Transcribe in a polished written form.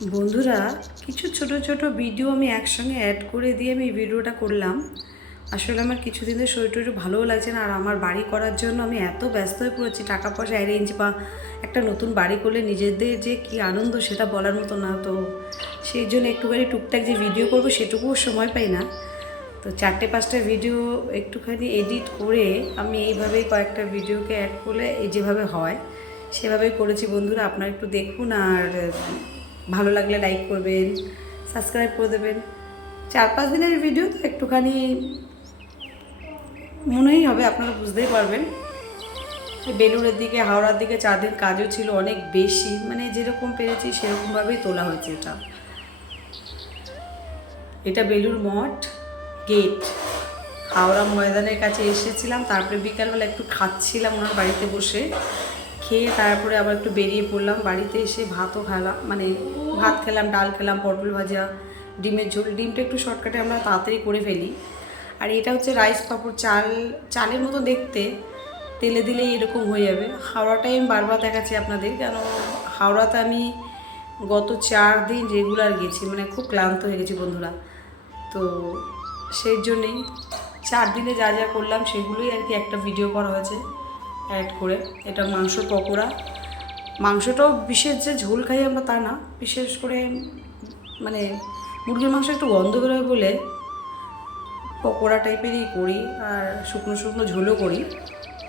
বন্ধুরা, কিছু ছোট ছোট ভিডিও আমি একসঙ্গে অ্যাড করে দিয়ে আমি এই ভিডিওটা করলাম। আসলে আমার কিছুদিন ধরে শরীরটা একটু ভালোও লাগছে না, আর আমার বাড়ি করার জন্য আমি এত ব্যস্ত হয়ে পড়েছি। টাকা পয়সা অ্যারেঞ্জ বা একটা নতুন বাড়ি করলে নিজেদের যে কী আনন্দ সেটা বলার মতো না। তো সেই জন্য একটুখানি টুকটাক যে ভিডিও করবো সেটুকুও সময় পাই না। তো 4-5টা ভিডিও একটুখানি এডিট করে আমি এইভাবেই কয়েকটা ভিডিওকে অ্যাড করলে এই যেভাবে হয় সেভাবেই করেছি। বন্ধুরা, আপনারা একটু দেখুন, আর ভালো লাগলে লাইক করবেন, সাবস্ক্রাইব করে দেবেন। 4-5 দিনের ভিডিও তো একটুখানি মনেই হবে, আপনারা বুঝতেই পারবেন। বেলুড়ের দিকে হাওড়ার দিকে 4 দিন কাজও ছিল অনেক বেশি, মানে যেরকম পেরেছি সেরকমভাবেই তোলা হয়েছে। এটা বেলুড় মঠ গেট, হাওড়া ময়দানের কাছে এসেছিলাম। তারপরে বিকালবেলা একটু খাচ্ছিলাম ওনার বাড়িতে বসে, খেয়ে তারপরে আবার একটু বেরিয়ে পড়লাম। বাড়িতে এসে ভাতও খেলাম, মানে ভাত খেলাম, ডাল খেলাম, পটল ভাজা, ডিমের ঝোল। ডিমটা একটু শর্টকাটে আমরা তাড়াতাড়ি করে ফেলি। আর এটা হচ্ছে রাইস পাপড়, চালের মতো দেখতে, তেলে দিলেই এরকম হয়ে যাবে। হাওড়াটাই আমি বারবার দেখাচ্ছি আপনাদের, কেন হাওড়াতে আমি গত 4 দিন রেগুলার গেছি, মানে খুব ক্লান্ত হয়ে গেছি বন্ধুরা। তো সেই জন্যেই 4 দিনে যা যা করলাম সেগুলোই আর কি একটা ভিডিও করা হয়েছে অ্যাড করে। এটা মাংসর পকোড়া। মাংসটাও বিশেষ যে ঝোল খাই আমরা তা না, বিশেষ করে মানে মুরগির মাংস একটু গন্ধ বেরোয় বলে পকোড়া টাইপেরই করি, আর শুকনো শুকনো ঝোলও করি।